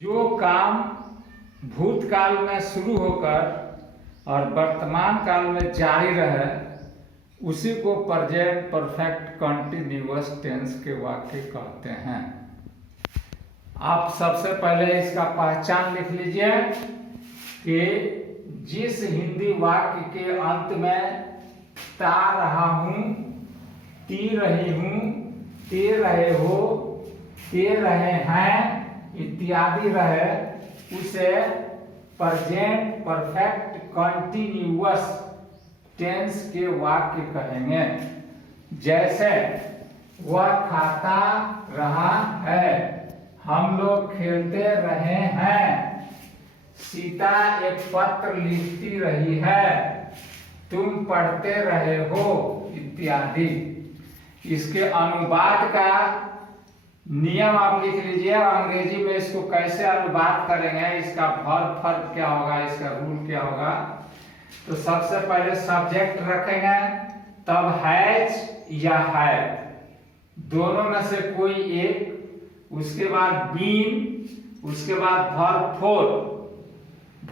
जो काम भूतकाल में शुरू होकर और वर्तमान काल में जारी रहे उसी को प्रेजेंट परफेक्ट कंटिन्यूअस टेंस के वाक्य कहते हैं। आप सबसे पहले इसका पहचान लिख लीजिए कि जिस हिंदी वाक्य के अंत में ता रहा हूं, ती रही हूं, ते रहे हो, ते रहे हैं इत्यादि रहे उसे प्रेजेंट परफेक्ट कंटिन्यूअस टेंस के वाक्य कहेंगे। जैसे वह खाता रहा है, हम लोग खेलते रहे हैं, सीता एक पत्र लिखती रही है, तुम पढ़ते रहे हो इत्यादि। इसके अनुवाद का नियम आप लिख लीजिए। अंग्रेजी में इसको कैसे अनुवाद करेंगे, इसका फर्क क्या होगा, इसका रूल क्या होगा। तो सबसे पहले सब्जेक्ट रखेंगे, तब हैज या है दोनों में से कोई एक, उसके बाद बीन, उसके बाद वर्ब फोर।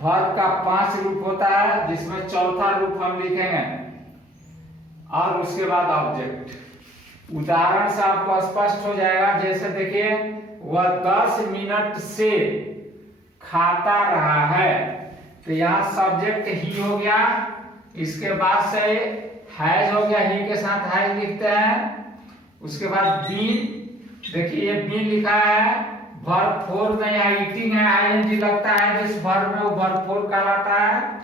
वर्ब का 5 रूप होता है जिसमें चौथा रूप हम लिखेंगे, और उसके बाद ऑब्जेक्ट। उदाहरण से आपको स्पष्ट हो जाएगा। जैसे देखिए, वह 10 मिनट से खाता रहा है, तो यहाँ सब्जेक्ट ही हो गया, इसके बाद से हैज हो गया, ही के साथ हैज लिखते हैं। उसके बाद बीन, देखिए ये बीन लिखा है, वर्ब फोर नहीं है, ईटिंग है, आईएनजी लगता है जिस वर्ब में, वो वर्ब फोर कहलाता है।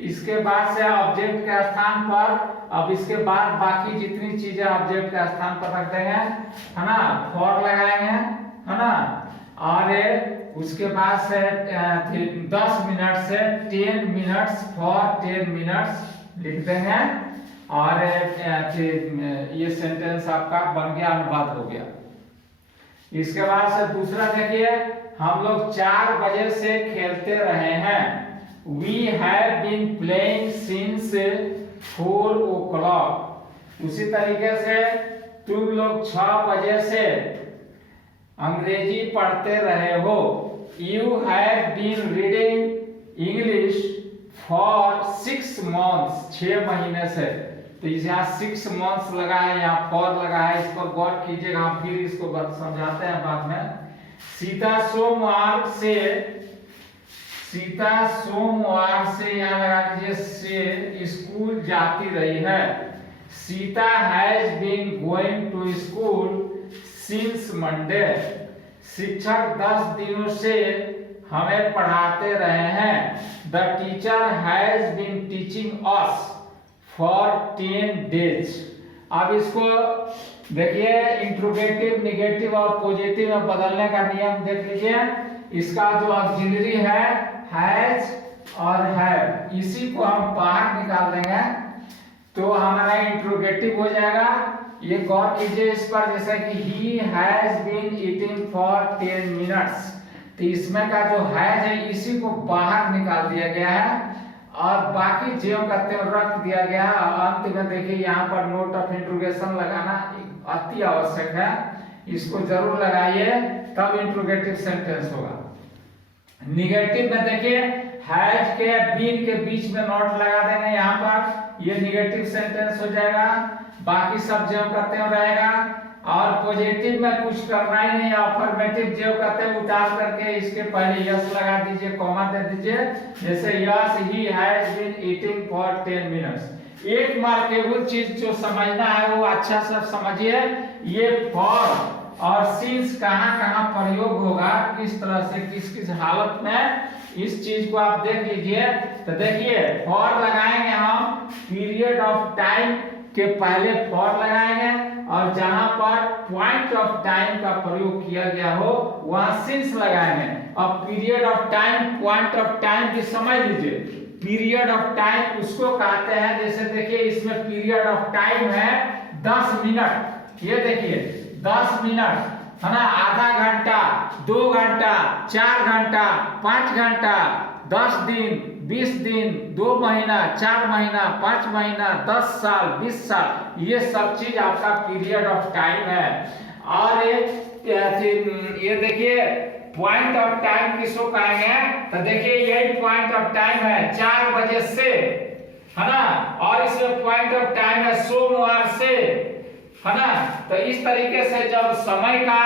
इसके बाद से ऑब्जेक्ट के स्थान पर, अब इसके बाद बाकी जितनी चीजें ऑब्जेक्ट के स्थान पर रख देंगे, है ना, फॉर लगाएंगे, है ना। और उसके बाद से 10 मिनट से 10 मिनट्स, फॉर 10 मिनट्स लिख देंगे, और ये सेंटेंस आपका बन गया, अनुवाद हो गया। इसके बाद से दूसरा देखिए, हम लोग 4 बजे से खेलते रहे हैं, We have been playing since 4 o'clock। उसी तरीके से तुम लोग 6 बजे से अंग्रेजी पढ़ते रहे हो, You have been reading English for 6 months, 6 महीने से। तो यहाँ 6 months लगा है, यहाँ for लगा है, इस पर गौर कीजिएगा, हम फिर इसको समझाते हैं बाद में। सीता सोमवार से यहाँ लगा दीजिए से स्कूल जाती रही है। Sita has been going to school since Monday. शिक्षक 10 दिनों से हमें पढ़ाते रहे हैं। The teacher has been teaching us for 10 days। अब इसको देखिए, इंट्रोगेटिव, निगेटिव और पॉजिटिव में बदलने का नियम देख लीजिए। इसका जो ऑक्सिलरी है हैज और हैव, इसी को हम बाहर निकाल देंगे तो हमारा इंट्रोगेटिव हो जाएगा। ये गौर कीजिए इस पर, जैसे कि he has been eating for 10 minutes, तो इसमें का जो हैज है इसी को बाहर निकाल दिया गया है, और बाकी जो कहते हैं रख दिया गया। अंत में देखिए, यहाँ पर नोट ऑफ इंट्रोगेशन लगाना अति आवश्यक है, इसको जरूर लगाइए, तब इंट्रोगेटिव सेंटेंस होगा। निगेटिव में देखिए, हैज के बीन के बीच में नोट लगा देंगे, यहाँ पर ये निगेटिव सेंटेंस हो जाएगा, बाकी सब जो कहते हैं रहेगा। और पॉजिटिव में कुछ करना ही नहीं, अफर्मेटिव जो कहते हैं उतार करके इसके पहले यस लगा दीजिए, कॉमा दे दीजिए। जैसे yes he has been eating for 10 minutes. एक मार्केबल चीज जो समझना है वो अच्छा से समझिए, ये फॉर और सिंस कहाँ प्रयोग होगा, किस तरह से, किस किस हालत में, इस चीज को आप देख लीजिए। तो देखिए, फॉर लगाएंगे हम पीरियड ऑफ टाइम के पहले फॉर लगाएंगे, और जहां पर पॉइंट ऑफ टाइम का प्रयोग किया गया हो वहां सिंस लगाएंगे। अब period of time, point of time की समझ लीजिए। पीरियड ऑफ टाइम उसको कहते हैं, जैसे देखिए इसमें पीरियड ऑफ टाइम है 10 मिनट, ये देखिए 10 मिनट, है ना, आधा घंटा, 2 घंटा, 4 घंटा, 5 घंटा, 10 दिन, 20 दिन, 2 महीना, 4 महीना, 5 महीना, 10 साल, 20 साल, ये सब चीज आपका पीरियड ऑफ टाइम है। और ये देखिए पॉइंट ऑफ टाइम किसको कहेंगे? तो देखिए यही पॉइंट ऑफ टाइम है 4 बजे से, है ना, और इसमें पॉइंट ऑफ टाइम है सोमवार से, है ना। तो इस तरीके से जब समय का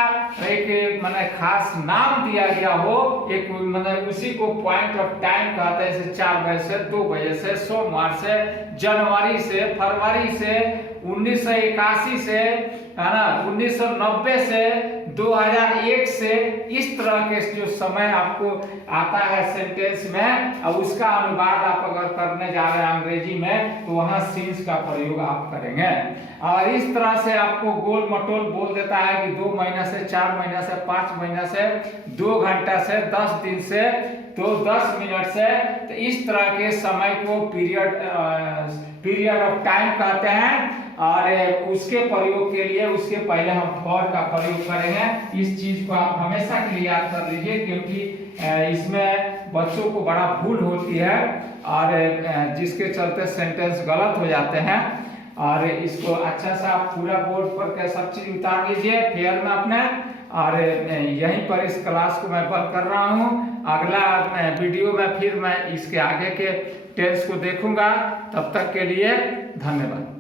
एक माने खास नाम दिया गया हो, एक माने उसी को पॉइंट ऑफ टाइम कहते हैं। जैसे 4 बजे से 2 बजे से, सोमवार से, जनवरी से, फरवरी से, 1981 से, है ना, 1990 से, 2001 से, इस तरह के जो समय आपको आता है सेंटेंस में, और उसका अनुवाद आप अगर करने जा रहे हैं अंग्रेजी में, तो वहां सीन्स का प्रयोग आप करेंगे। और इस तरह से आपको गोल मटोल बोल देता है कि 2 महीना से, 4 महीना से, 5 महीना से, 2 घंटा से, 10 दिन से, तो 10 मिनट से, तो इस तरह के समय को पीरियड ऑफ टाइम कहते हैं। और उसके प्रयोग के लिए उसके पहले हम फॉर का प्रयोग करेंगे। इस चीज को आप हमेशा के लिए याद कर लीजिए, क्योंकि इसमें बच्चों को बड़ा भूल होती है और जिसके चलते सेंटेंस गलत हो जाते हैं। और इसको अच्छा सा आप पूरा बोर्ड पर के सब चीज उतार लीजिए फेयर में अपने। और यहीं पर इस क्लास को मैं बंद कर रहा हूँ। अगला वीडियो में फिर मैं इसके आगे के टेंस को देखूंगा। तब तक के लिए धन्यवाद।